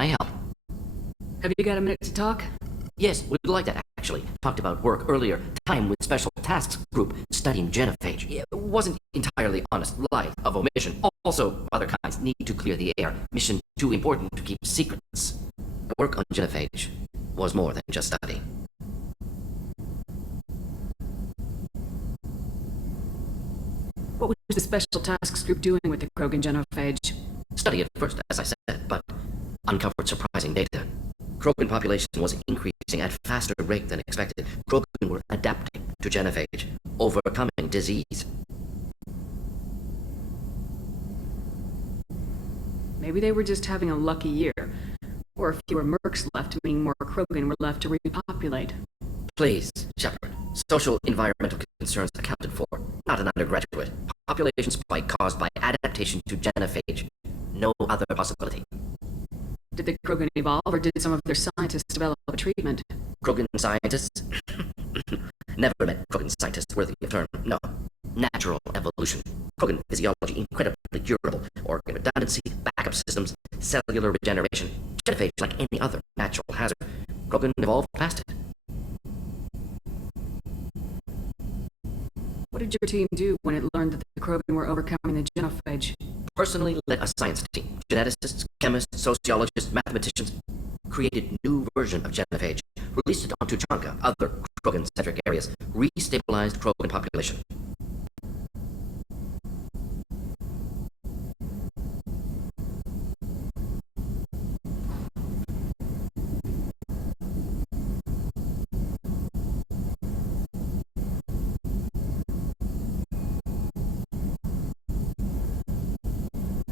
can I help? Have you got a minute to talk? Yes, we'd like that, actually. Talked about work earlier. Time with Special Tasks Group studying genophage. It wasn't entirely honest. Lie of omission. Also, other kinds need to clear the air. Mission too important to keep secrets. Work on genophage was more than just study. What was the Special Tasks Group doing with the Krogan genophage? Study at first, as I said, but uncovered surprising data. Krogan population was increasing at a faster rate than expected. Krogan were adapting to genophage, overcoming disease. Maybe they were just having a lucky year. Or fewer mercs left, meaning more Krogan were left to repopulate. Please, Shepard. Social environmental concerns accounted for, not an undergraduate. Population spike caused by adaptation to genophage. No other possibility. Did the Krogan evolve, or did some of their scientists develop a treatment? Krogan scientists? Never met Krogan scientists worthy of term. No. Natural evolution. Krogan physiology incredibly durable. Organ redundancy, backup systems, cellular regeneration. Genophage like any other natural hazard. Krogan evolved past it. What did your team do when it learned that the Krogan were overcoming the genophage? Personally led a science team. Geneticists, chemists, sociologists, mathematicians created new version of genophage, released it onto Tuchanka, other Krogan-centric areas, restabilized Krogan population.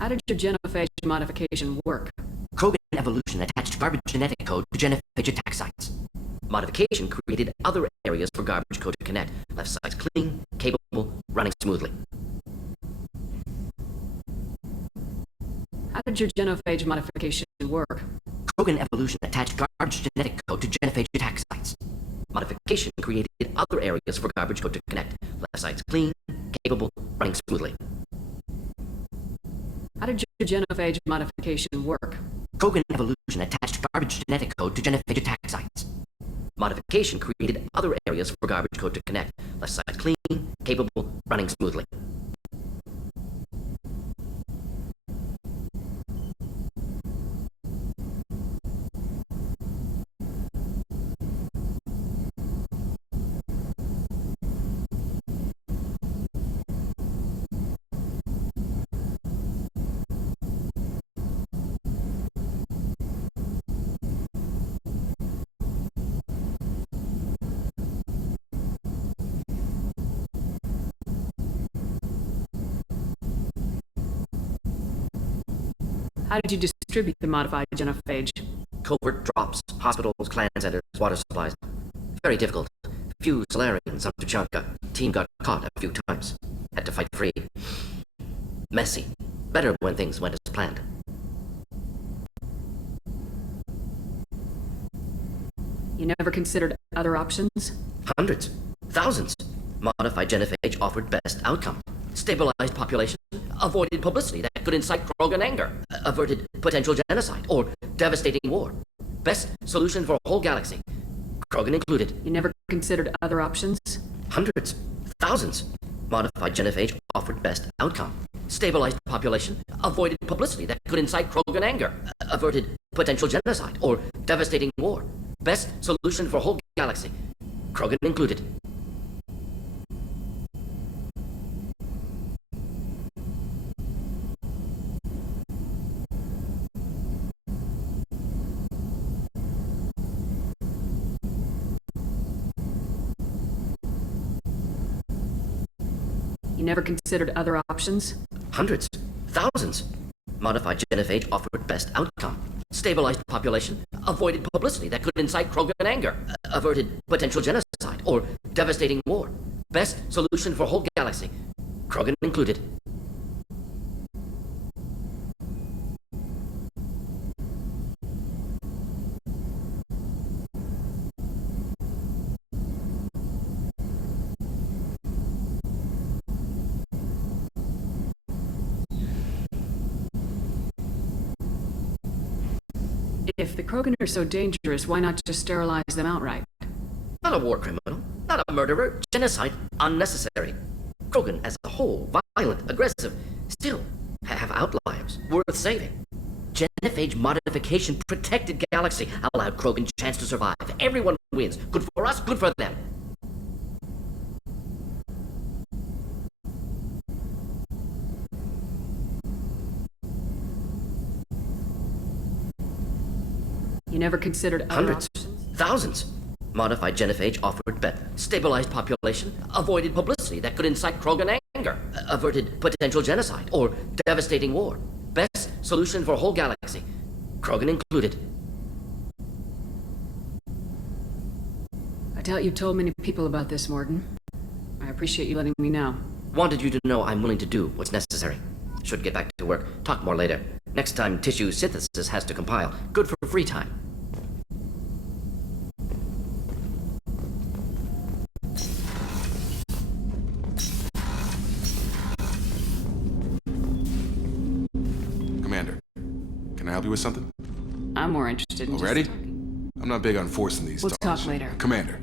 How did your genophage modification work? Krogan evolution attached garbage genetic code to genophage attack sites. Modification created other areas for garbage code to connect. Left sides clean, capable, running smoothly. How did your genophage modification work? Krogan evolution attached garbage genetic code to genophage attack sites. Modification created other areas for garbage code to connect. Left sides clean, capable, running smoothly. How did your genophage modification work? Krogan evolution attached garbage genetic code to genophage attack sites. Modification created other areas for garbage code to connect. Left side clean, capable, running smoothly. How did you distribute the modified genophage? Covert drops, hospitals, clan centers, water supplies. Very difficult. Few Solarians up to Tuchanka. Team got caught a few times. Had to fight free. Messy. Better when things went as planned. You never considered other options? Hundreds. Thousands. Modified genophage offered best outcome. Stabilized population. Avoided publicity that could incite Krogan anger. Averted potential genocide or devastating war. Best solution for a whole galaxy. Krogan included. You never considered other options? Hundreds. Thousands. Modified genophage offered best outcome. Stabilized population. Avoided publicity that could incite Krogan anger. Averted potential genocide or devastating war. Best solution for a whole galaxy. Krogan included. You never considered other options? Hundreds. Thousands. Modified genophage offered best outcome. Stabilized population. Avoided publicity that could incite Krogan anger. Averted potential genocide or devastating war. Best solution for a whole galaxy. Krogan included. If the Krogan are so dangerous, why not just sterilize them outright? Not a war criminal, not a murderer. Genocide, unnecessary. Krogan as a whole, violent, aggressive, still have outliers worth saving. Genophage modification protected galaxy, allowed Krogan chance to survive. Everyone wins. Good for us, good for them. You never considered other Hundreds, options? thousands. Modified genophage offered better. Stabilized population, avoided publicity that could incite Krogan anger, averted potential genocide or devastating war. Best solution for whole galaxy, Krogan included. I doubt you've told many people about this, Mordin. I appreciate you letting me know. Wanted you to know I'm willing to do what's necessary. Should get back to work. Talk more later. Next time tissue synthesis has to compile. Good for free time. Commander, can I help you with something? I'm more interested in Already? just talking. I'm not big on forcing these We'll talks. talk later. Commander.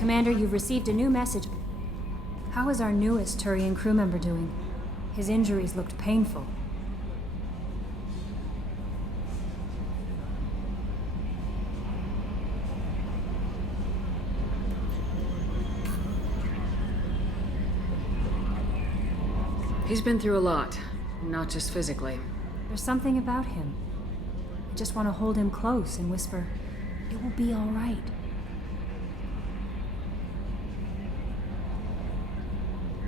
Commander, you've received a new message. How is our newest Turian crew member doing? His injuries looked painful. He's been through a lot, not just physically. There's something about him. I just want to hold him close and whisper, "It will be all right."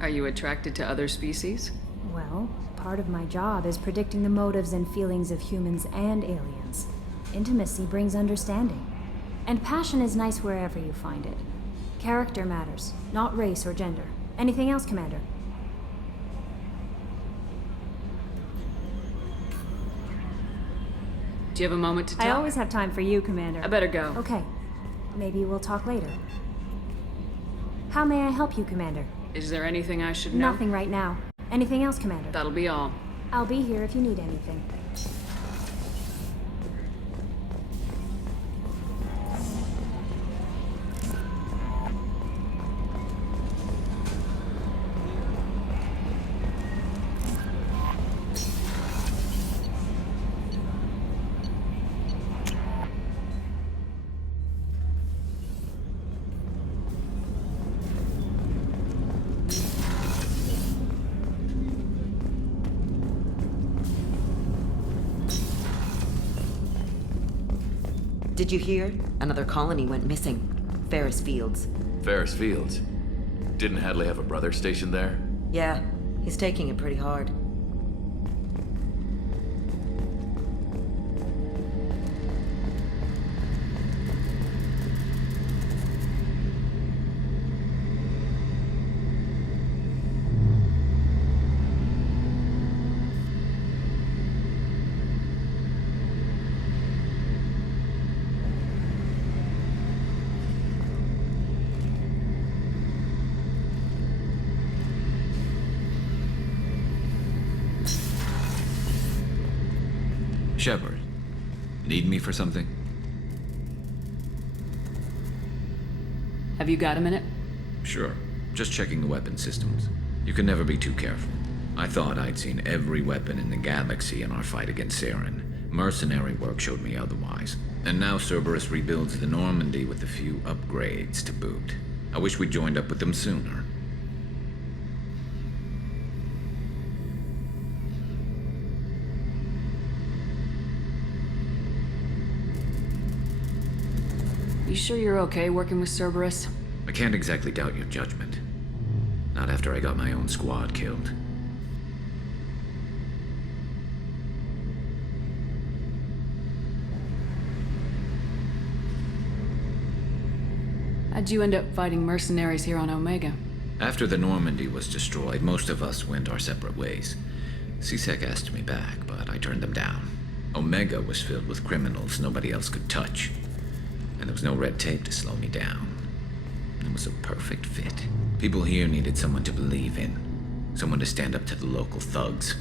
Are you attracted to other species? Well, part of my job is predicting the motives and feelings of humans and aliens. Intimacy brings understanding. And passion is nice wherever you find it. Character matters, not race or gender. Anything else, Commander? Do you have a moment to talk? I always have time for you, Commander. I better go. Okay. Maybe we'll talk later. How may I help you, Commander? Is there anything I should know? Nothing right now. Anything else, Commander? That'll be all. I'll be here if you need anything. Did you hear? Another colony went missing. Ferris Fields. Ferris Fields. Didn't Hadley have a brother stationed there? Yeah, he's taking it pretty hard. Shepard, need me for something? Have you got a minute? Sure. Just checking the weapon systems. You can never be too careful. I thought I'd seen every weapon in the galaxy in our fight against Saren. Mercenary work showed me otherwise. And now Cerberus rebuilds the Normandy with a few upgrades to boot. I wish we'd joined up with them sooner. You sure you're okay working with Cerberus? I can't exactly doubt your judgment. Not after I got my own squad killed. How'd you end up fighting mercenaries here on Omega? After the Normandy was destroyed, most of us went our separate ways. C-Sec asked me back, but I turned them down. Omega was filled with criminals nobody else could touch. And there was no red tape to slow me down. It was a perfect fit. People here needed someone to believe in. Someone to stand up to the local thugs.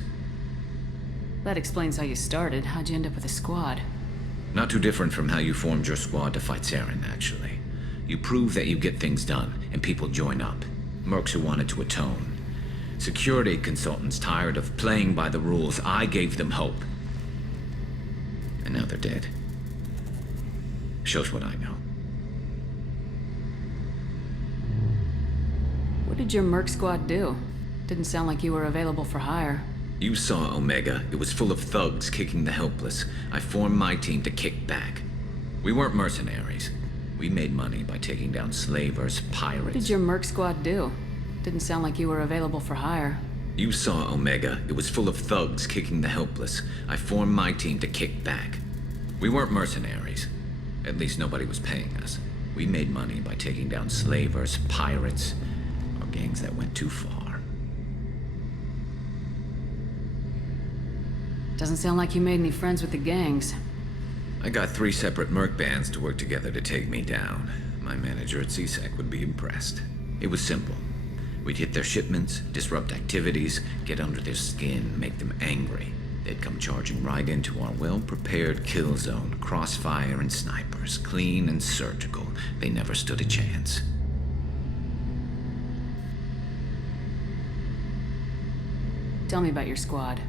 That explains how you started. How'd you end up with a squad? Not too different from how you formed your squad to fight Saren, actually. You prove that you get things done, and people join up. Mercs who wanted to atone. Security consultants tired of playing by the rules. I gave them hope. And now they're dead. Shows what I know. What did your merc squad do? Didn't sound like you were available for hire. You saw Omega. It was full of thugs kicking the helpless. I formed my team to kick back. We weren't mercenaries. We made money by taking down slavers, pirates. What did your merc squad do? Didn't sound like you were available for hire. You saw Omega. It was full of thugs kicking the helpless. I formed my team to kick back. We weren't mercenaries. At least nobody was paying us. We made money by taking down slavers, pirates, or gangs that went too far. Doesn't sound like you made any friends with the gangs. I got 3 separate merc bands to work together to take me down. My manager at C-Sec would be impressed. It was simple. We'd hit their shipments, disrupt activities, get under their skin, make them angry. They'd come charging right into our well-prepared kill zone, crossfire and snipers, clean and surgical. They never stood a chance. Tell me about your squad.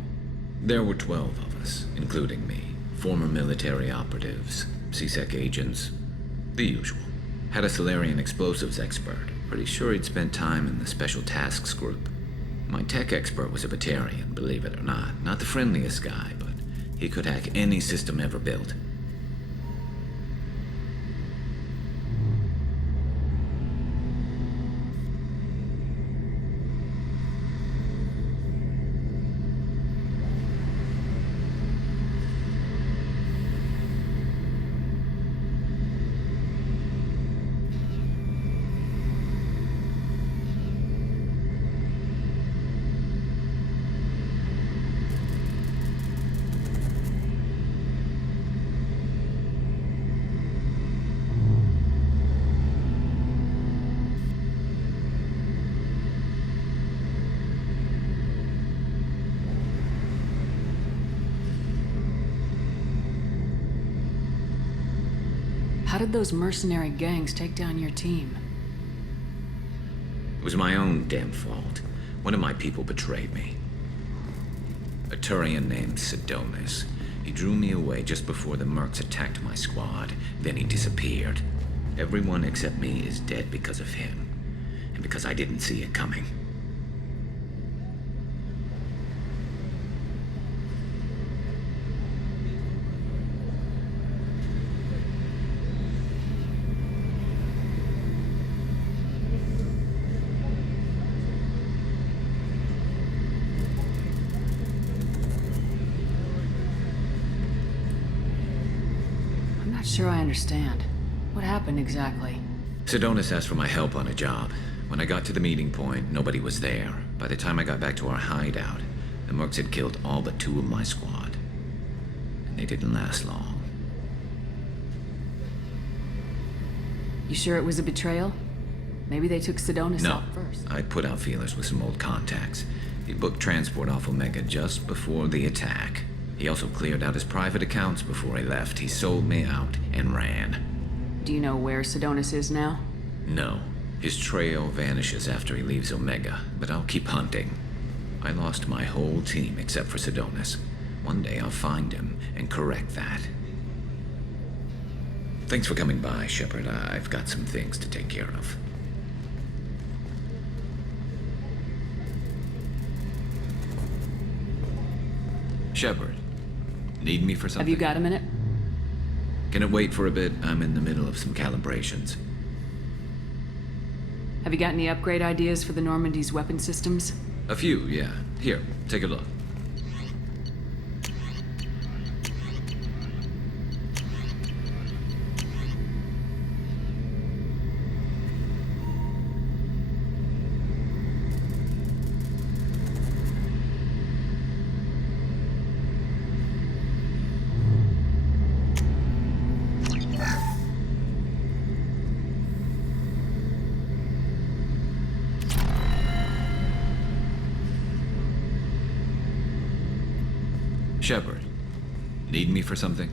There were 12 of us, including me. Former military operatives, CSEC agents, the usual. Had a Solarian explosives expert. Pretty sure he'd spent time in the Special Tasks Group. My tech expert was a Batarian, believe it or not. Not the friendliest guy, but he could hack any system ever built. How did those mercenary gangs take down your team? It was my own damn fault. One of my people betrayed me. A Turian named Sidonis. He drew me away just before the Mercs attacked my squad. Then he disappeared. Everyone except me is dead because of him. And because I didn't see it coming. I'm not sure I understand. What happened exactly? Sidonis asked for my help on a job. When I got to the meeting point, nobody was there. By the time I got back to our hideout, the Mercs had killed all but 2 of my squad. And they didn't last long. You sure it was a betrayal? Maybe they took Sidonis No, out first. I put out feelers with some old contacts. He booked transport off Omega just before the attack. He also cleared out his private accounts before he left. He sold me out and ran. Do you know where Sidonis is now? No. His trail vanishes after he leaves Omega, but I'll keep hunting. I lost my whole team except for Sidonis. One day I'll find him and correct that. Thanks for coming by, Shepard. I've got some things to take care of. Shepard, need me for something? Have you got a minute? Can it wait for a bit? I'm in the middle of some calibrations. Have you got any upgrade ideas for the Normandy's weapon systems? A few, yeah. Here, take a look. Shepard, need me for something?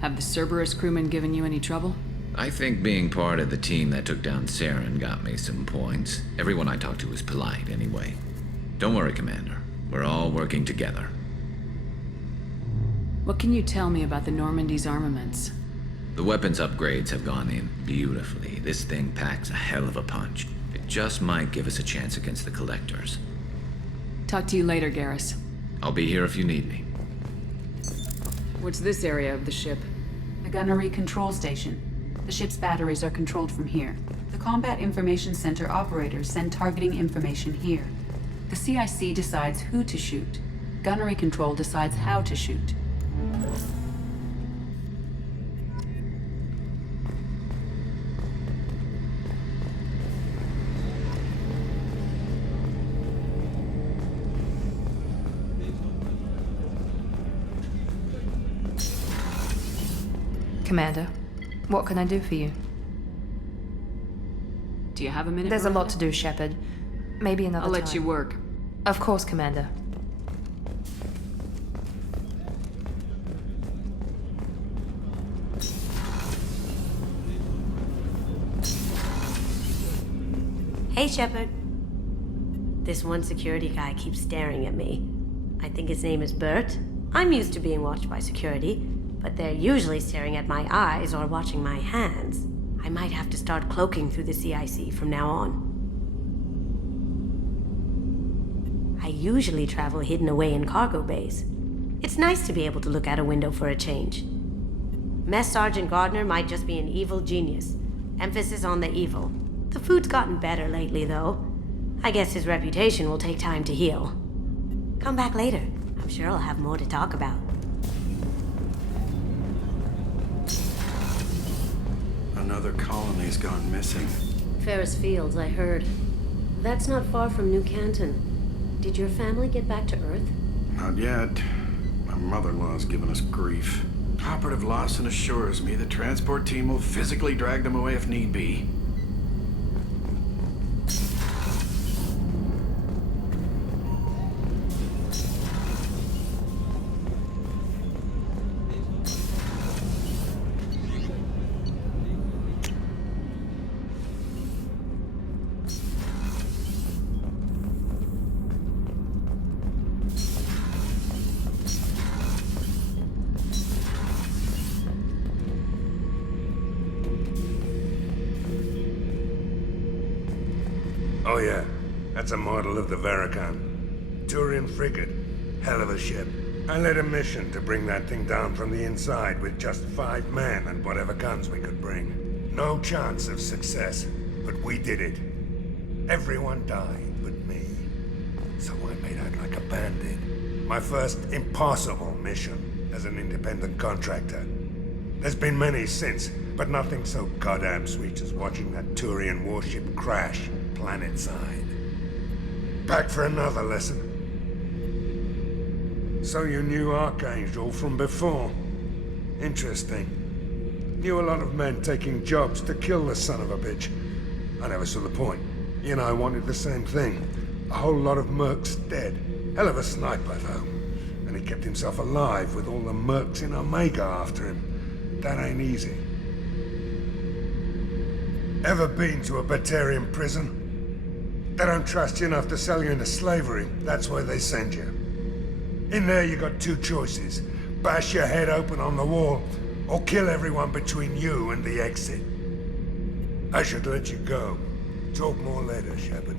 Have the Cerberus crewmen given you any trouble? I think being part of the team that took down Saren got me some points. Everyone I talked to was polite, anyway. Don't worry, Commander. We're all working together. What can you tell me about the Normandy's armaments? The weapons upgrades have gone in beautifully. This thing packs a hell of a punch. It just might give us a chance against the Collectors. Talk to you later, Garrus. I'll be here if you need me. What's this area of the ship? The gunnery control station. The ship's batteries are controlled from here. The Combat Information Center operators send targeting information here. The CIC decides who to shoot. Gunnery control decides how to shoot. Commander, what can I do for you? Do you have a minute? There's a lot Miranda? to do, Shepard. Maybe another I'll time. let you work. Of course, Commander. Hey, Shepard. This one security guy keeps staring at me. I think his name is Bert. I'm used to being watched by security, but they're usually staring at my eyes or watching my hands. I might have to start cloaking through the CIC from now on. I usually travel hidden away in cargo bays. It's nice to be able to look out a window for a change. Mess Sergeant Gardner might just be an evil genius. Emphasis on the evil. The food's gotten better lately, though. I guess his reputation will take time to heal. Come back later. I'm sure I'll have more to talk about. Another colony's gone missing. Ferris Fields, I heard. That's not far from New Canton. Did your family get back to Earth? Not yet. My mother-in-law's given us grief. Operative Lawson assures me the transport team will physically drag them away if need be. Oh yeah, that's a model of the Veracon. Turian frigate. Hell of a ship. I led a mission to bring that thing down from the inside with just 5 men and whatever guns we could bring. No chance of success, but we did it. Everyone died but me. So I made out like a bandit. My first impossible mission as an independent contractor. There's been many since, but nothing so goddamn sweet as watching that Turian warship crash planet-side. Back for another lesson. So you knew Archangel from before. Interesting. Knew a lot of men taking jobs to kill the son of a bitch. I never saw the point. You know, I wanted the same thing. A whole lot of mercs dead. Hell of a sniper, though. And he kept himself alive with all the mercs in Omega after him. That ain't easy. Ever been to a Batarian prison? They don't trust you enough to sell you into slavery. That's where they send you. In there you got 2 choices. Bash your head open on the wall, or kill everyone between you and the exit. I should let you go. Talk more later, Shepard.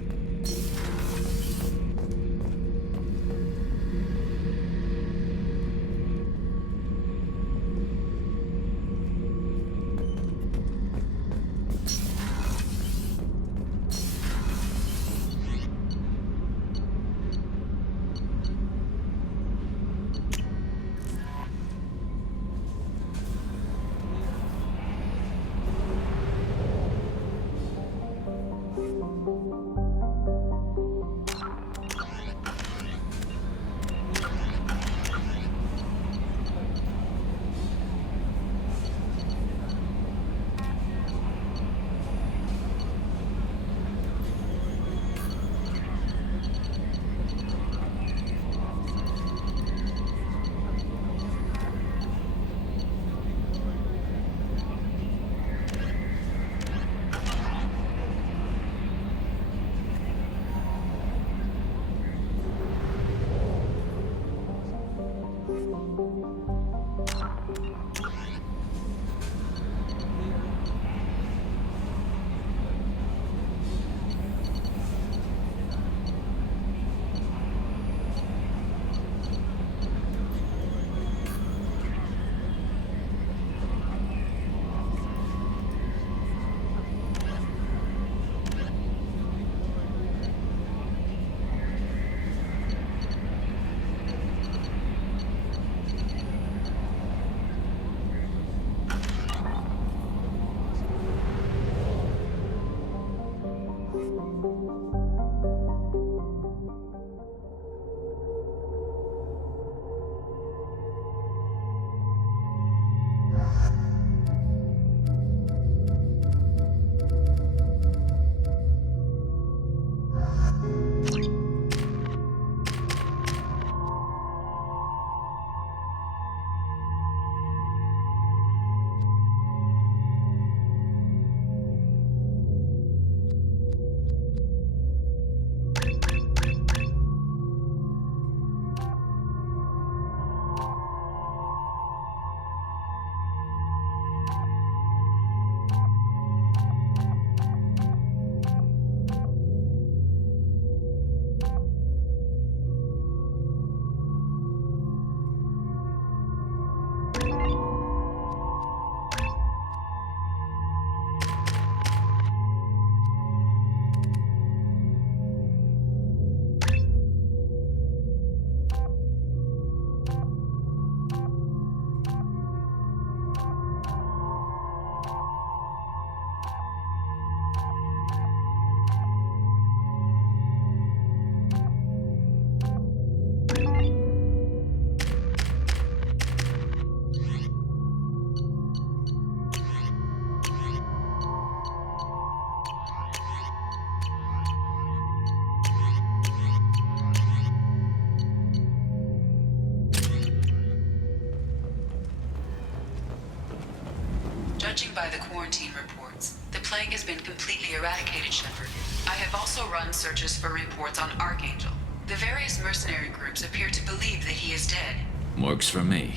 Judging by the quarantine reports, the plague has been completely eradicated, Shepard. I have also run searches for reports on Archangel. The various mercenary groups appear to believe that he is dead. Works for me.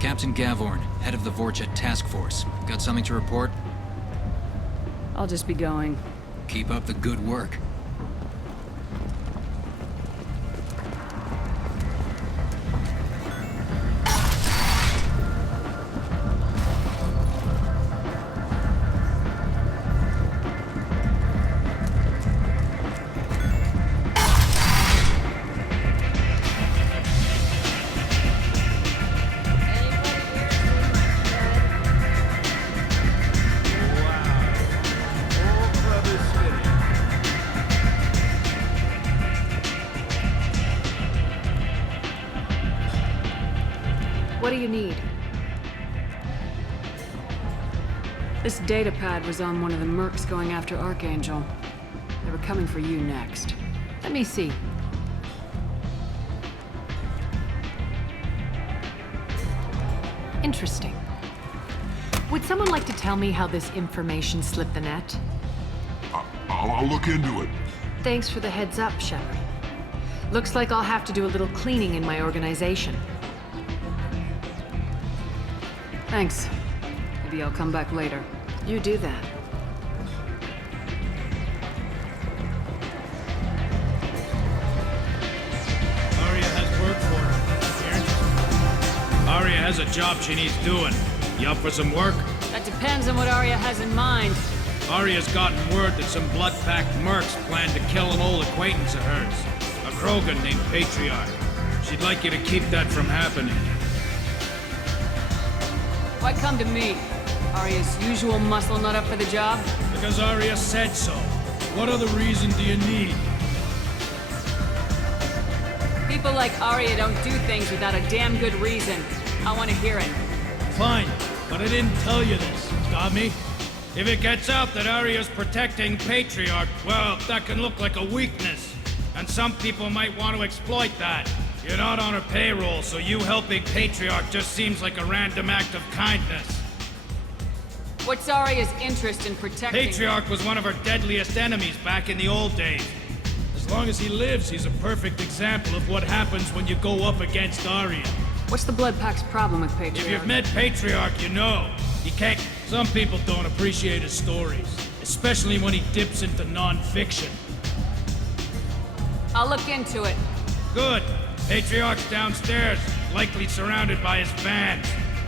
Captain Gavorn, head of the Vorjet Task Force. Got something to report? I'll just be going. Keep up the good work. What do you need? This data pad was on one of the mercs going after Archangel. They were coming for you next. Let me see. Interesting. Would someone like to tell me how this information slipped the net? I'll look into it. Thanks for the heads up, Shepard. Looks like I'll have to do a little cleaning in my organization. Thanks. Maybe I'll come back later. You do that. Aria has work for her. Aria has a job she needs doing. You up for some work? That depends on what Aria has in mind. Aria's gotten word that some blood-packed mercs plan to kill an old acquaintance of hers. A Krogan named Patriarch. She'd like you to keep that from happening. Why come to me? Aria's usual muscle not up for the job? Because Aria said so. What other reason do you need? People like Aria don't do things without a damn good reason. I want to hear it. Fine, but I didn't tell you this. Got me? If it gets out that Aria's protecting Patriarch, well, that can look like a weakness. And some people might want to exploit that. You're not on her payroll, so you helping Patriarch just seems like a random act of kindness. What's Aria's interest in protecting... Patriarch was one of her deadliest enemies back in the old days. As long as he lives, he's a perfect example of what happens when you go up against Aria. What's the Blood Pack's problem with Patriarch? If you've met Patriarch, you know. He can't... Some people don't appreciate his stories, especially when he dips into non-fiction. I'll look into it. Good. Patriarch's downstairs, likely surrounded by his vans.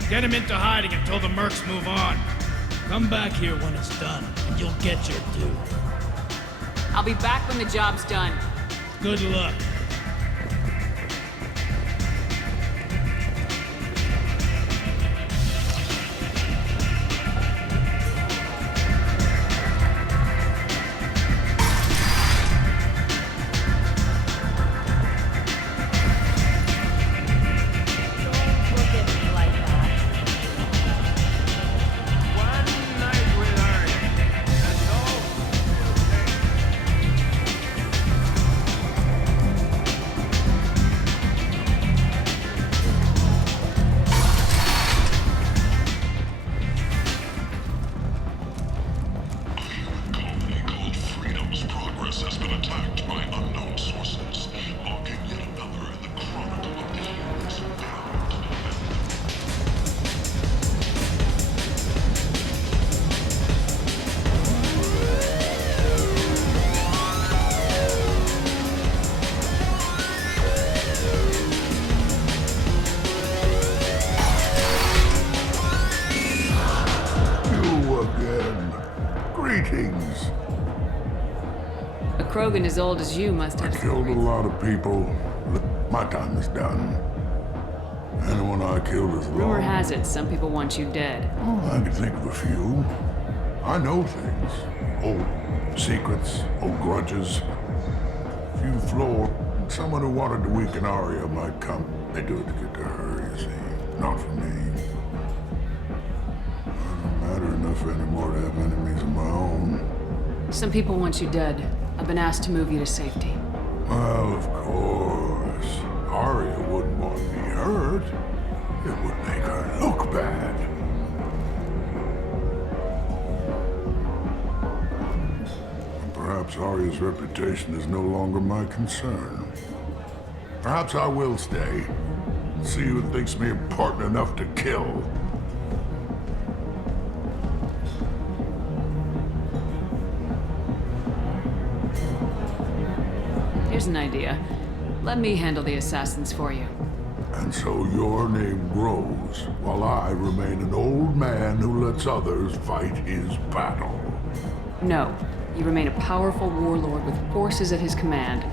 Get him into hiding until the mercs move on. Come back here when it's done, and you'll get your due. I'll be back when the job's done. Good luck. A Krogan as old as you must have... I killed a lot of people. My time is done. Anyone I killed is Rumor long. has it some people want you dead. Oh, I can think of a few. I know things. Old secrets, old grudges. Few flaws. Someone who wanted to weaken Aria might come. They do it to get to her, you see. Not for me. Doesn't matter enough anymore to have enemies of my own. Some people want you dead. I've been asked to move you to safety. Well, of course. Aria wouldn't want me hurt. hurt. It would make her look bad. Perhaps Arya's reputation is no longer my concern. Perhaps I will stay. See who thinks me important enough to kill. Here's an idea. Let me handle the assassins for you. And so your name grows, while I remain an old man who lets others fight his battle. No. You remain a powerful warlord with forces at his command,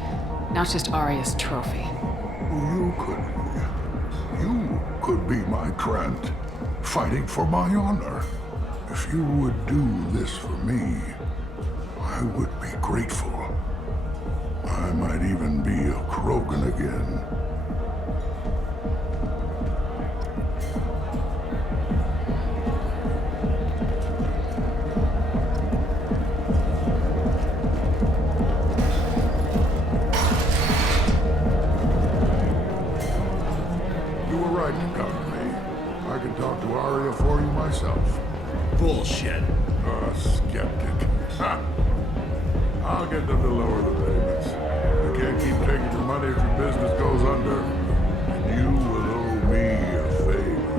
not just Arya's trophy. You could be my Krant, fighting for my honor. If you would do this for me, I would be grateful. I might even be a Krogan again. Talk to Arya for you myself. Bullshit. Skeptic. Ha! I'll get them to lower the payments. You can't keep taking your money if your business goes under. And you will owe me a favor.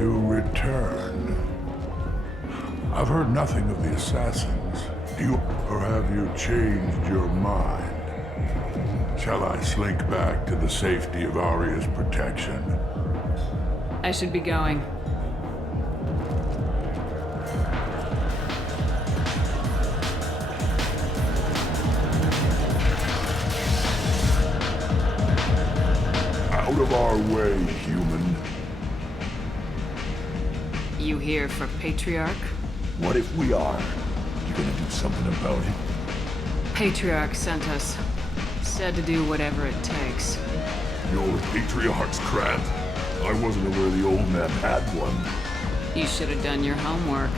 You return. I've heard nothing of the assassins. Do you, or have you changed your mind? Shall I slink back to the safety of Arya's protection? I should be going. Out of our way, human. You here for Patriarch? What if we are? You gonna do something about it? Patriarch sent us. Said to do whatever it takes. You're Patriarch's Krant. I wasn't aware the old man had one. You should have done your homework.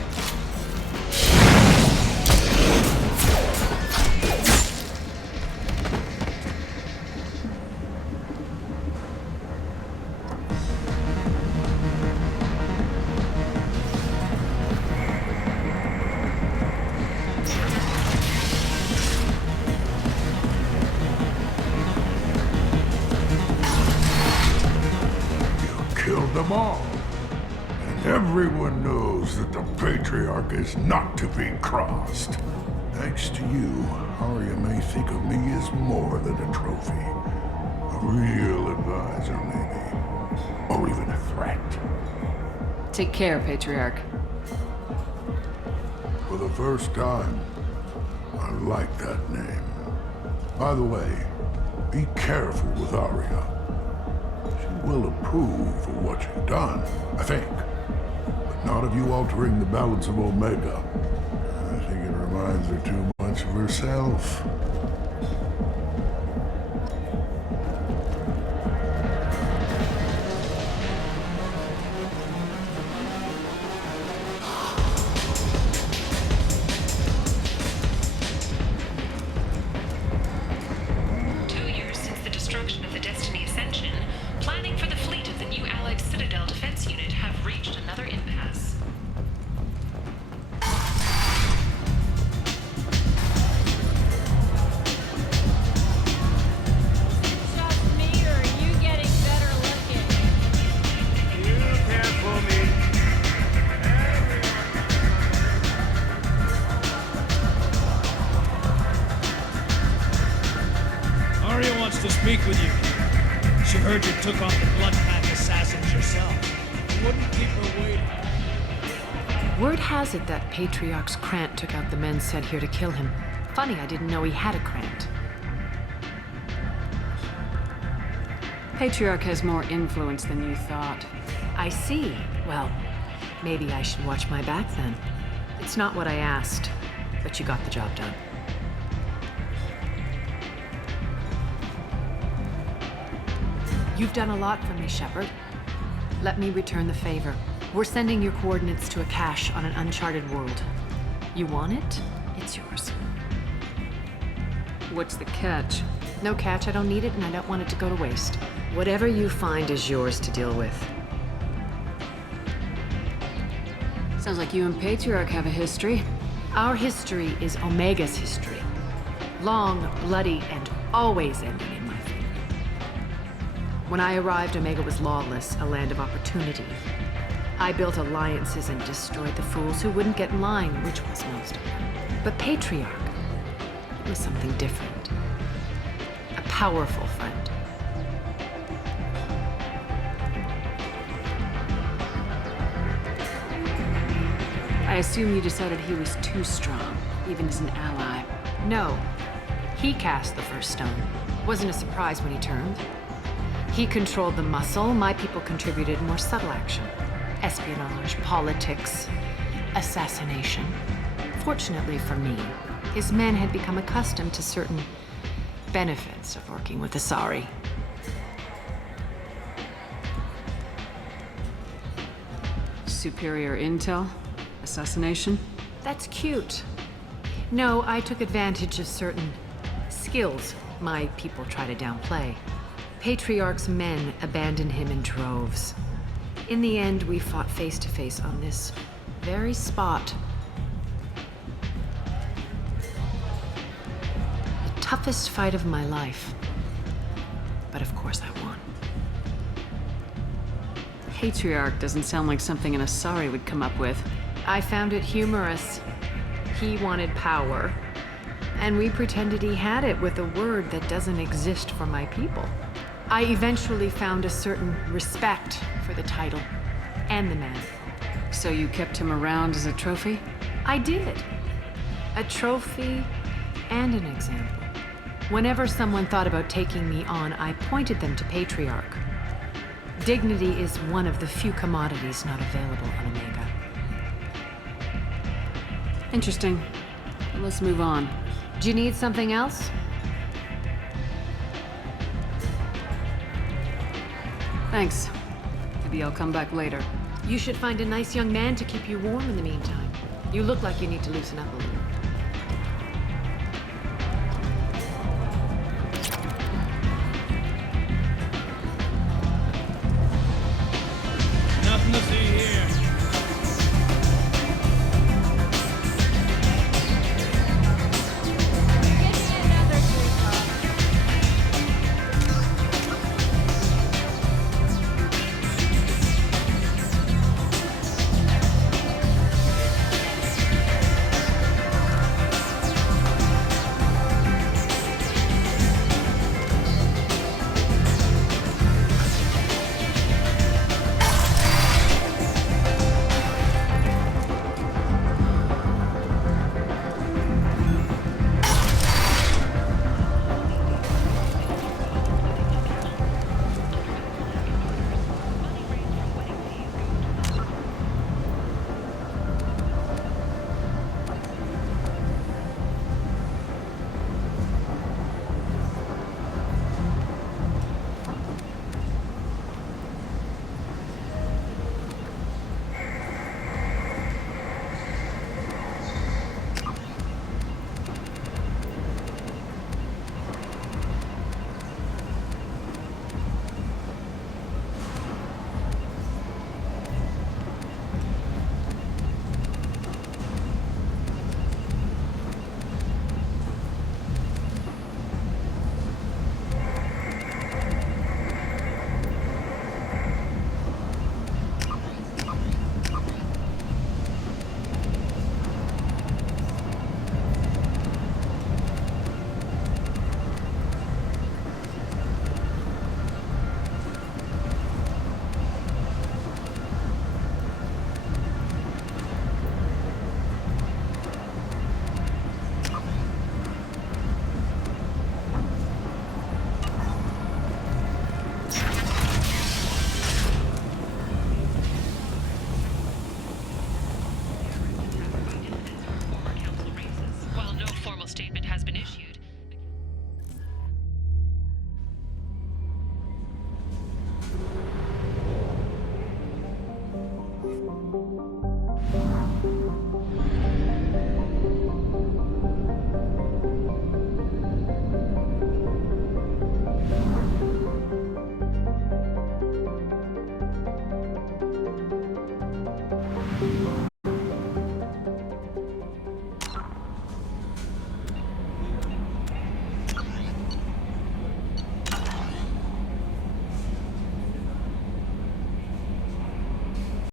Killed them all. And everyone knows that the Patriarch is not to be crossed. Thanks to you, Arya may think of me as more than a trophy. A real advisor, maybe. Or even a threat. Take care, Patriarch. For the first time, I like that name. By the way, be careful with Arya. Will approve for what you've done, I think. But not of you altering the balance of Omega. I think it reminds her too much of herself. To speak with you. She heard you took off the Blood Pack assassins yourself. You wouldn't keep her waiting. Word has it that Patriarch's Krant took out the men sent here to kill him. Funny, I didn't know he had a Krant. Patriarch has more influence than you thought. I see. Well, maybe I should watch my back then. It's not what I asked, but you got the job done. You've done a lot for me, Shepard. Let me return the favor. We're sending your coordinates to a cache on an uncharted world. You want it? It's yours. What's the catch? No catch, I don't need it, and I don't want it to go to waste. Whatever you find is yours to deal with. Sounds like you and Patriarch have a history. Our history is Omega's history. Long, bloody, and always ending in my favor. When I arrived, Omega was lawless, a land of opportunity. I built alliances and destroyed the fools who wouldn't get in line, which was most of them. But Patriarch was something different. A powerful friend. I assume you decided he was too strong, even as an ally. No. He cast the first stone. Wasn't a surprise when he turned. He controlled the muscle, my people contributed more subtle action. Espionage, politics, assassination. Fortunately for me, his men had become accustomed to certain benefits of working with Asari. Superior intel? Assassination? That's cute. No, I took advantage of certain skills my people try to downplay. Patriarch's men abandoned him in droves. In the end, we fought face to face on this very spot. The toughest fight of my life. But of course I won. Patriarch doesn't sound like something an Asari would come up with. I found it humorous. He wanted power, and we pretended he had it with a word that doesn't exist for my people. I eventually found a certain respect for the title and the man. So you kept him around as a trophy? I did. A trophy and an example. Whenever someone thought about taking me on, I pointed them to Patriarch. Dignity is one of the few commodities not available on Omega. Interesting. Let's move on. Do you need something else? Thanks. Maybe I'll come back later. You should find a nice young man to keep you warm in the meantime. You look like you need to loosen up a little.